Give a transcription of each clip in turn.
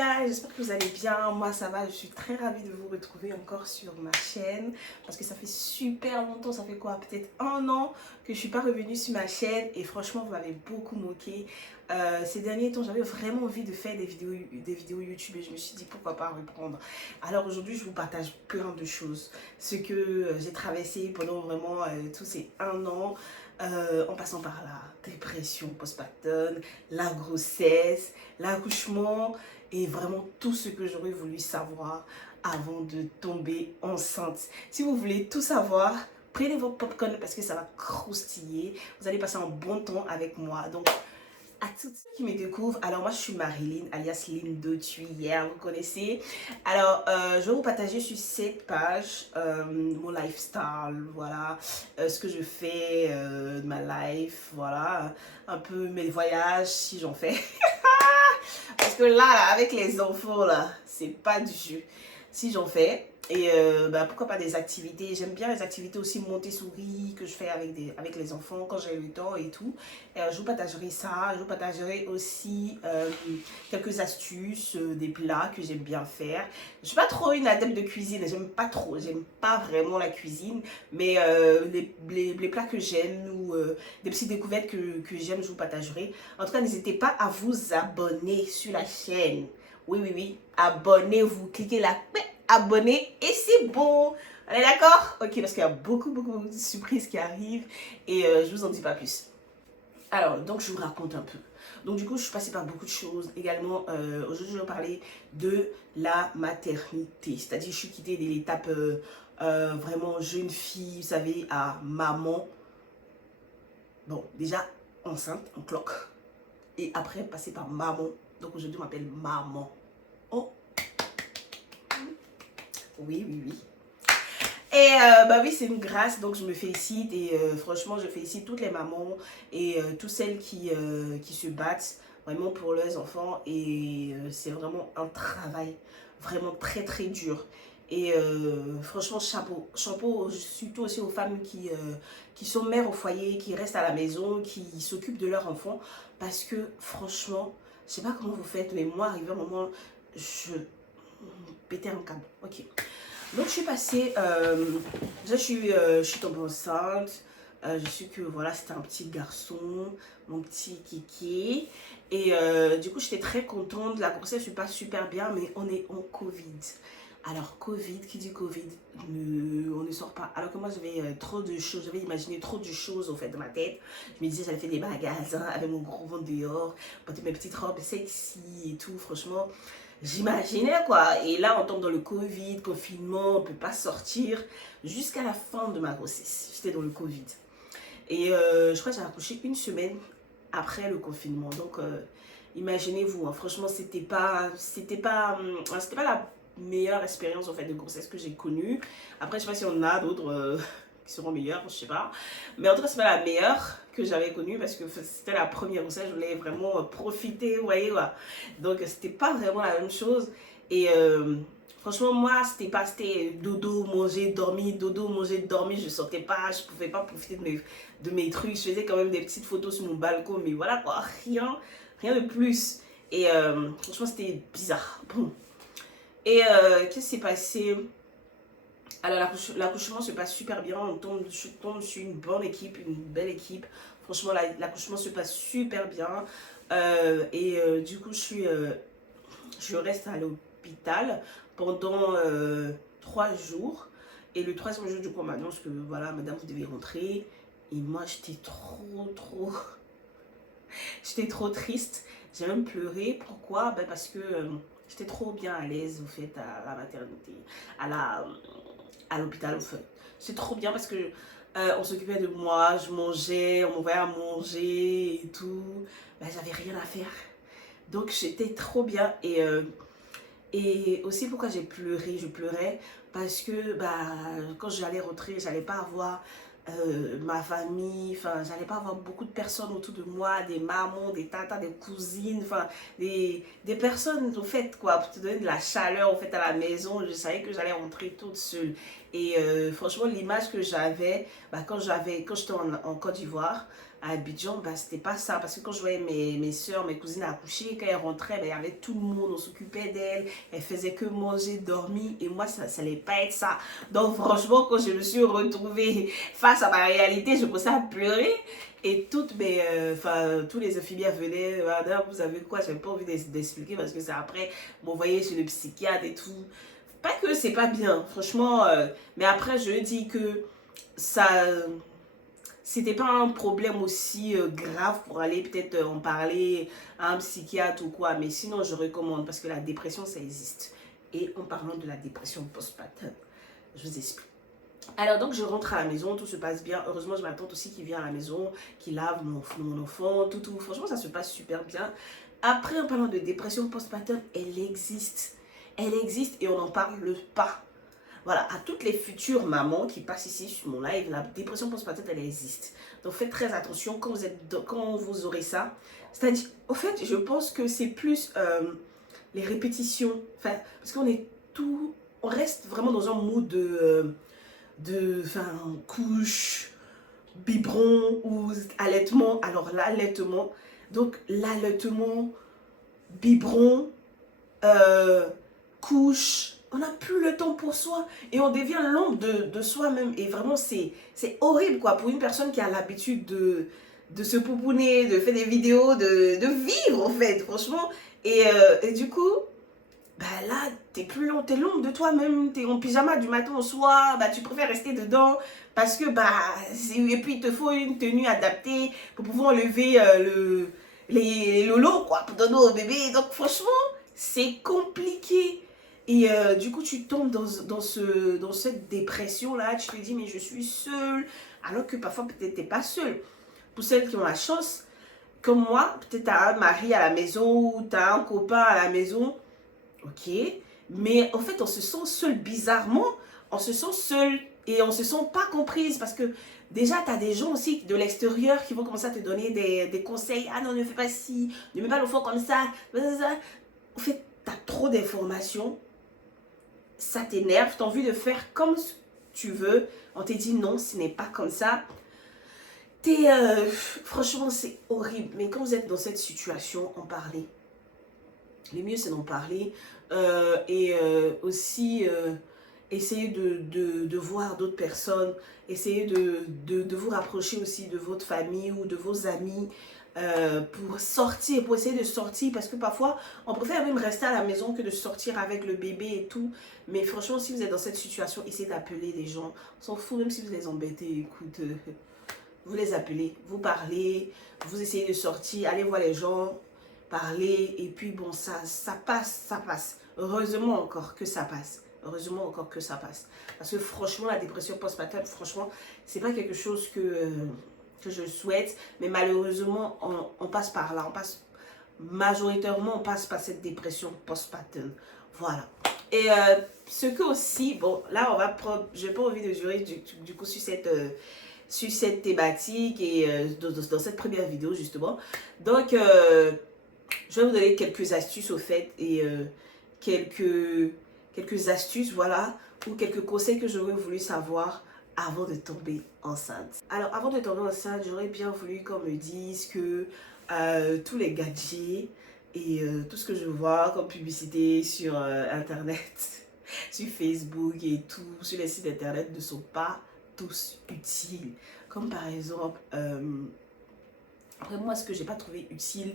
gars, j'espère que vous allez bien. Moi ça va, je suis très ravie de vous retrouver encore sur ma chaîne parce que ça fait super longtemps, ça fait quoi, peut-être 1 an que je suis pas revenue sur ma chaîne et franchement vous m'avez beaucoup moqué. Ces derniers temps j'avais vraiment envie de faire des vidéos YouTube et je me suis dit pourquoi pas reprendre. Alors aujourd'hui je vous partage plein de choses, ce que j'ai traversé pendant vraiment tous ces 1 an. En passant par la dépression postpartum, la grossesse, l'accouchement et vraiment tout ce que j'aurais voulu savoir avant de tomber enceinte. Si vous voulez tout savoir, prenez votre popcorn parce que ça va croustiller. Vous allez passer un bon temps avec moi. Donc, à tous ceux qui me découvrent, alors moi je suis Marilyn alias Lynn de Tuyère, vous connaissez. Alors je vais vous partager sur cette page mon lifestyle, voilà, ce que je fais de ma life, voilà, un peu mes voyages si j'en fais. Parce que là, avec les enfants là, c'est pas du jeu. Si j'en fais. Et pourquoi pas des activités. J'aime bien les activités aussi Montessori que je fais avec les enfants quand j'ai le temps et tout. Je vous partagerai ça. Je vous partagerai aussi quelques astuces, des plats que j'aime bien faire. Je suis pas trop une adepte de cuisine. J'aime pas trop. J'aime pas vraiment la cuisine. Mais les plats que j'aime ou des petites découvertes que j'aime, je vous partagerai. En tout cas, n'hésitez pas à vous abonner sur la chaîne. Oui, oui, oui. Abonnez-vous. Cliquez là. Abonner et c'est bon. On est d'accord? Ok, parce qu'il y a beaucoup de surprises qui arrivent et je vous en dis pas plus. Alors, donc je vous raconte un peu. Donc du coup, je suis passée par beaucoup de choses. Également, aujourd'hui, je vais parler de la maternité. C'est-à-dire, je suis quittée de l'étape vraiment jeune fille, vous savez, à maman. Bon, déjà enceinte, en cloque. Et après, passer par maman. Donc aujourd'hui, on m'appelle maman. Oh, oui, oui, oui. Et oui, c'est une grâce, donc je me félicite et franchement, je félicite toutes les mamans et toutes celles qui se battent vraiment pour leurs enfants et c'est vraiment un travail vraiment très très dur. Et franchement, chapeau, chapeau surtout aussi aux femmes qui sont mères au foyer, qui restent à la maison, qui s'occupent de leurs enfants parce que franchement, je sais pas comment vous faites, mais moi, arrivé un moment, je pétais un câble. Ok. Donc je suis passée, je suis tombée enceinte, je sais que voilà c'était un petit garçon, mon petit kiki, et du coup j'étais très contente, la grossesse se passe super bien, mais on est en Covid. Alors Covid, qui dit Covid, on ne sort pas. Alors que moi j'avais trop de choses, j'avais imaginé trop de choses au fait dans ma tête. Je me disais j'allais faire des magasins avec mon gros ventre dehors, porter mes petites robes sexy et tout, franchement. J'imaginais quoi, et là on tombe dans le Covid, confinement, on ne peut pas sortir, jusqu'à la fin de ma grossesse, j'étais dans le Covid. Et je crois que j'ai accouché 1 semaine après le confinement, donc imaginez-vous, hein, franchement c'était pas la meilleure expérience en fait de grossesse que j'ai connue. Après je sais pas si on a d'autres qui seront meilleures, je sais pas, mais en tout cas c'est pas la meilleure que j'avais connue parce que c'était la première grossesse, je voulais vraiment profiter, vous voyez, ouais. Donc c'était pas vraiment la même chose et franchement moi c'était dodo, manger, dormir, dodo, manger, dormir, je sortais pas, je pouvais pas profiter de mes trucs, je faisais quand même des petites photos sur mon balcon, mais voilà quoi, rien de plus. Et franchement c'était bizarre. Bon. Et qu'est-ce qui s'est passé? Alors l'accouchement se passe super bien, je tombe sur une bonne équipe, une belle équipe. Franchement l'accouchement se passe super bien. Du coup je reste à l'hôpital pendant 3 jours. Et le 3e jour du coup on m'annonce que voilà madame vous devez rentrer. Et moi j'étais j'étais trop triste. J'ai même pleuré. Pourquoi? Parce que j'étais trop bien à l'aise, vous faites, à la maternité, à l'hôpital, en fait. C'est trop bien parce que on s'occupait de moi, je mangeais, on m'envoyait à manger et tout. J'avais rien à faire. Donc, j'étais trop bien. Et aussi, pourquoi j'ai pleuré? Je pleurais parce que quand j'allais rentrer, j'allais pas avoir ma famille, enfin j'allais pas avoir beaucoup de personnes autour de moi, des mamans, des tatas, des cousines, enfin des personnes au fait quoi, pour te donner de la chaleur au fait à la maison. Je savais que j'allais rentrer toute seule Et franchement, l'image que j'avais, quand j'étais en Côte d'Ivoire, à Abidjan, c'était pas ça. Parce que quand je voyais mes soeurs, mes cousines accoucher, quand elles rentraient, il y avait tout le monde, on s'occupait d'elles. Elles faisaient que manger, dormir. Et moi, ça n'allait pas être ça. Donc franchement, quand je me suis retrouvée face à ma réalité, je commençais à pleurer. Et tous les infirmières venaient, madame, vous savez quoi, j'avais pas envie d'expliquer parce que c'est après, m'envoyer chez le psychiatre et tout. Pas que c'est pas bien, franchement, mais après, je dis que ça, c'était pas un problème aussi grave pour aller peut-être en parler à un psychiatre ou quoi, mais sinon, je recommande parce que la dépression, ça existe. Et en parlant de la dépression postpartum, je vous explique. Alors donc je rentre à la maison, tout se passe bien. Heureusement j'ai ma tante aussi qui vient à la maison, qui lave mon enfant, tout. Franchement ça se passe super bien. Après en parlant de dépression postpartum, elle existe. Elle existe et on n'en parle pas. Voilà, à toutes les futures mamans qui passent ici sur mon live, la dépression postpartum elle existe. Donc faites très attention quand vous aurez ça. C'est-à-dire, au fait je pense que c'est plus les répétitions. Enfin, parce on reste vraiment dans un mood de couche, biberon ou allaitement. Alors l'allaitement, biberon, couche, on n'a plus le temps pour soi et on devient l'ombre de soi-même. Et vraiment, c'est horrible quoi pour une personne qui a l'habitude de se pouponner, de faire des vidéos, de vivre en fait, franchement. Et du coup, là, t'es l'ombre de toi-même, t'es en pyjama du matin au soir, tu préfères rester dedans parce que, et puis il te faut une tenue adaptée pour pouvoir enlever les lolos, quoi, pour donner au bébé. Donc, franchement, c'est compliqué. Et du coup, tu tombes dans cette dépression-là, tu te dis, mais je suis seule, alors que parfois, peut-être, t'es pas seule. Pour celles qui ont la chance, comme moi, peut-être t'as un mari à la maison ou t'as un copain à la maison. Ok, mais en fait, on se sent seul bizarrement, on se sent seul et on se sent pas comprise parce que déjà, tu as des gens aussi de l'extérieur qui vont commencer à te donner des conseils. Ah non, ne fais pas ci, ne mets pas l'enfant comme ça. En fait, tu as trop d'informations, ça t'énerve, tu as envie de faire comme tu veux. On te dit non, ce n'est pas comme ça. Franchement, c'est horrible. Mais quand vous êtes dans cette situation, en parler. Le mieux, c'est d'en parler et aussi essayer de voir d'autres personnes, essayer de vous rapprocher aussi de votre famille ou de vos amis pour sortir, pour essayer de sortir parce que parfois, on préfère même rester à la maison que de sortir avec le bébé et tout. Mais franchement, si vous êtes dans cette situation, essayez d'appeler les gens. On s'en fout, même si vous les embêtez, écoute, vous les appelez, vous parlez, vous essayez de sortir, allez voir les gens, parler et puis bon ça passe. Heureusement encore que ça passe. Heureusement encore que ça passe. Parce que franchement la dépression postpartum, franchement c'est pas quelque chose que je souhaite, mais malheureusement on passe par là, majoritairement on passe par cette dépression postpartum. Voilà. Et ce que aussi, bon là on va prendre, j'ai pas envie de jurer du coup sur cette thématique et dans cette première vidéo justement. Donc je vais vous donner quelques astuces au fait et quelques astuces, voilà, ou quelques conseils que j'aurais voulu savoir avant de tomber enceinte. Alors, avant de tomber enceinte, j'aurais bien voulu qu'on me dise que tous les gadgets et tout ce que je vois comme publicité sur Internet, sur Facebook et tout, sur les sites Internet ne sont pas tous utiles. Comme par exemple, après moi, ce que j'ai pas trouvé utile,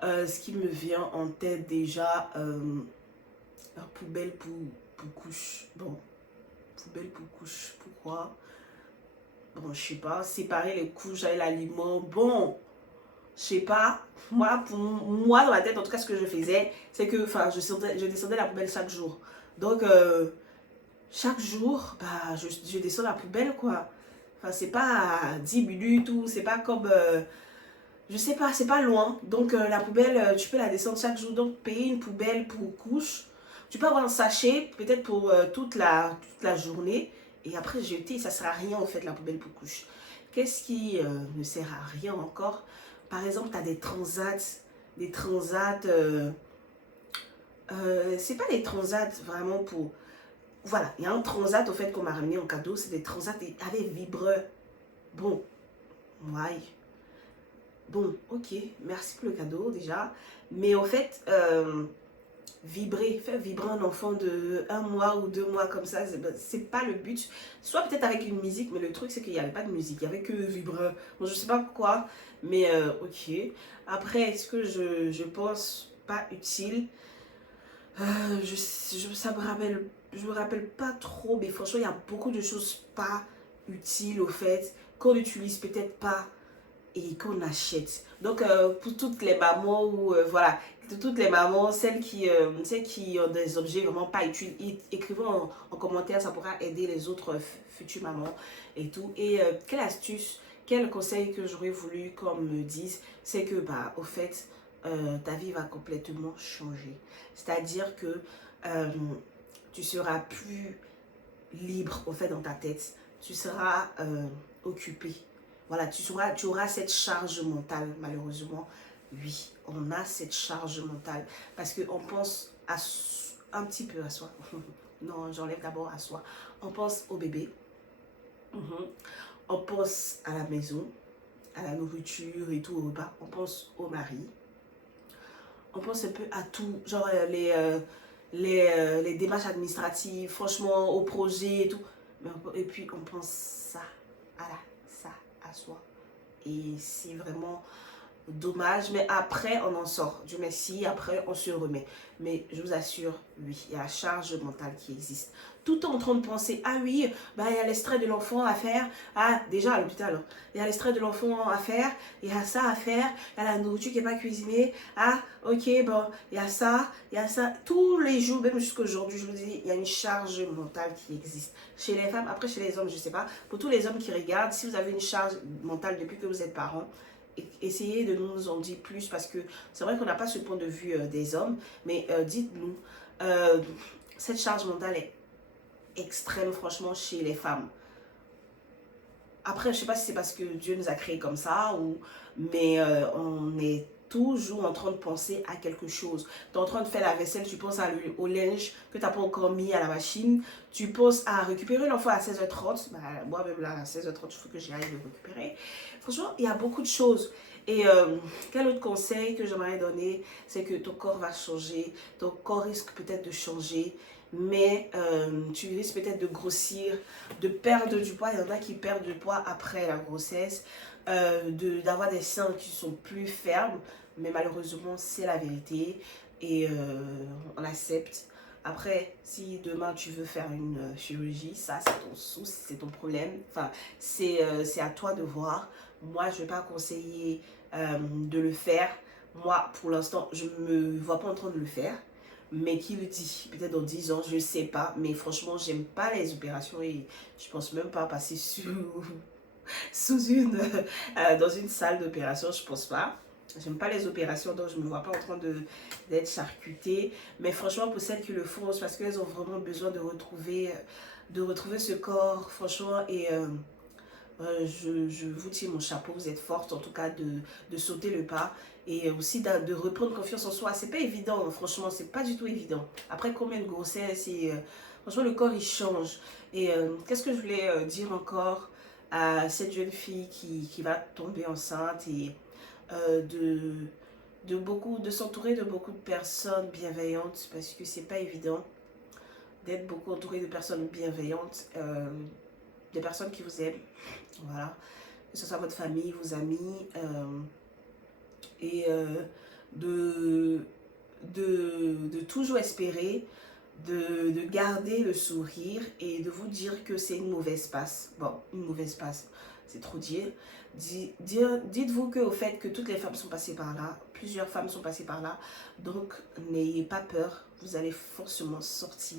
ce qui me vient en tête déjà, la poubelle pour couche. Bon, poubelle pour couche, pourquoi? Bon, je sais pas, séparer les couches avec l'aliment. Bon, je sais pas. Moi, pour moi, dans ma tête, en tout cas, ce que je faisais, c'est que, je descendais la poubelle chaque jour. Donc, chaque jour, je descends la poubelle, quoi. Enfin, c'est pas 10 minutes ou c'est pas comme... je sais pas, c'est pas loin. Donc la poubelle, tu peux la descendre chaque jour. Donc payer une poubelle pour couche. Tu peux avoir un sachet peut-être pour toute la journée. Et après jeter, ça sert à rien en fait la poubelle pour couche. Qu'est-ce qui ne sert à rien encore? Par exemple, tu as des transats. Des transats, c'est pas des transats vraiment pour... voilà, il y a un transat au fait qu'on m'a ramené en cadeau. C'est des transats avec vibreur. Bon, ouais. Bon, ok, merci pour le cadeau déjà. Mais au fait, faire vibrer un enfant de 1 mois ou 2 mois comme ça, c'est pas le but. Soit peut-être avec une musique, mais le truc c'est qu'il n'y avait pas de musique, il n'y avait que vibreur. Bon, je sais pas pourquoi, mais ok. Après, est-ce que je pense pas utile? Je me rappelle pas trop, mais franchement, il y a beaucoup de choses pas utiles au fait, qu'on n'utilise peut-être pas et qu'on achète. Donc, pour toutes les mamans, ou voilà, toutes les mamans, celles qui ont des objets vraiment pas utiles, écrivez en commentaire, ça pourra aider les autres futures mamans et tout. Et quelle astuce, quel conseil que j'aurais voulu qu'on me dise, c'est que, bah, au fait, ta vie va complètement changer. C'est-à-dire que euh, tu seras plus libre, au fait, dans ta tête. Tu seras occupé. Voilà, tu auras cette charge mentale, malheureusement. Oui, on a cette charge mentale parce qu'on pense un petit peu à soi. Non, j'enlève d'abord à soi. On pense au bébé. Mhm. On pense à la maison, à la nourriture et tout, au repas. On pense au mari. On pense un peu à tout, genre les démarches administratives, franchement, au projet et tout. Et puis, on pense ça ça à soi. Et c'est vraiment dommage, mais après on en sort. Dieu merci, après on se remet. Mais je vous assure, oui, il y a la charge mentale qui existe. Tout en train de penser, ah oui, bah, il y a l'extrait de l'enfant à faire. Ah, déjà à l'hôpital, hein. Il y a l'extrait de l'enfant à faire, il y a ça à faire, il y a la nourriture qui n'est pas cuisinée. Ah, ok, bon, il y a ça, il y a ça. Tous les jours, même jusqu'à aujourd'hui, je vous dis, il y a une charge mentale qui existe. Chez les femmes, après chez les hommes, je ne sais pas. Pour tous les hommes qui regardent, si vous avez une charge mentale depuis que vous êtes parents, essayez de nous en dire plus parce que c'est vrai qu'on n'a pas ce point de vue des hommes, mais dites-nous, euh, cette charge mentale est extrême franchement chez les femmes. Après, je ne sais pas si c'est parce que Dieu nous a créés comme ça, mais on est toujours en train de penser à quelque chose. Tu es en train de faire la vaisselle, tu penses au linge que tu n'as pas encore mis à la machine. Tu penses à récupérer l'enfant à 16h30. Bah, moi-même là, à 16h30, il faut que j'aille le récupérer. Franchement, il y a beaucoup de choses. Et quel autre conseil que j'aimerais donner, c'est que ton corps va changer. Ton corps risque peut-être de changer. Mais tu risques peut-être de grossir, de perdre du poids. Il y en a qui perdent du poids après la grossesse, d'avoir des seins qui sont plus fermes. Mais malheureusement, c'est la vérité et on accepte. Après, si demain tu veux faire une chirurgie, ça c'est ton souci, c'est ton problème. Enfin, c'est à toi de voir. Moi, je ne vais pas conseiller de le faire. Moi, pour l'instant, je ne me vois pas en train de le faire. Mais qui le dit? Peut-être dans 10 ans, je ne sais pas. Mais franchement, j'aime pas les opérations et je pense même pas passer dans une salle d'opération. Je pense pas. J'aime pas les opérations, donc je ne me vois pas en train d'être charcutée. Mais franchement, pour celles qui le font, c'est parce qu'elles ont vraiment besoin de retrouver ce corps, franchement. Et je vous tire mon chapeau, vous êtes forte en tout cas de sauter le pas et aussi de reprendre confiance en soi. C'est pas évident, hein, franchement, c'est pas du tout évident. Après combien de grossesses et franchement le corps il change. Et qu'est-ce que je voulais dire encore à cette jeune fille qui va tomber enceinte et de s'entourer de beaucoup de personnes bienveillantes parce que c'est pas évident d'être beaucoup entouré de personnes bienveillantes, des personnes qui vous aiment. Voilà, que ce soit votre famille, vos amis, et de toujours espérer, de garder le sourire et de vous dire que c'est une mauvaise passe. Bon, une mauvaise passe, c'est trop dire. Dites-vous qu'au fait que toutes les femmes sont passées par là, plusieurs femmes sont passées par là, donc n'ayez pas peur, vous allez forcément sortir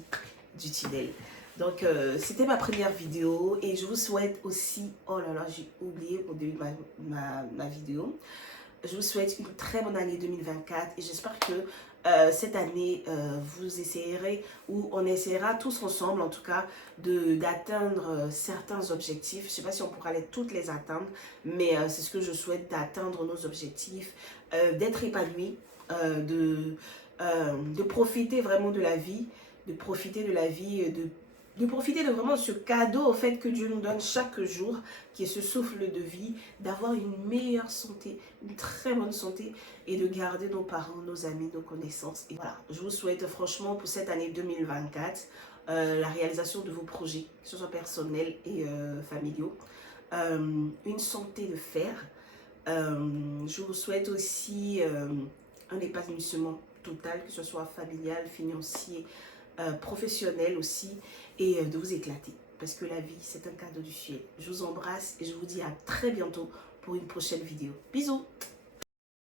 du tunnel. Donc, c'était ma première vidéo et je vous souhaite aussi, oh là là, j'ai oublié au début de ma vidéo, je vous souhaite une très bonne année 2024 et j'espère que cette année, vous essayerez, ou on essaiera tous ensemble en tout cas, d'atteindre certains objectifs. Je ne sais pas si on pourra toutes les atteindre, mais c'est ce que je souhaite, d'atteindre nos objectifs, d'être épanoui, de profiter vraiment de la vie, de de profiter de vraiment ce cadeau au fait que Dieu nous donne chaque jour, qui est ce souffle de vie, d'avoir une meilleure santé, une très bonne santé et de garder nos parents, nos amis, nos connaissances. Et voilà, je vous souhaite franchement pour cette année 2024 la réalisation de vos projets, que ce soit personnels et familiaux, une santé de fer. Je vous souhaite aussi un épanouissement total, que ce soit familial, financier, professionnel aussi, et de vous éclater. Parce que la vie, c'est un cadeau du ciel. Je vous embrasse et je vous dis à très bientôt pour une prochaine vidéo. Bisous!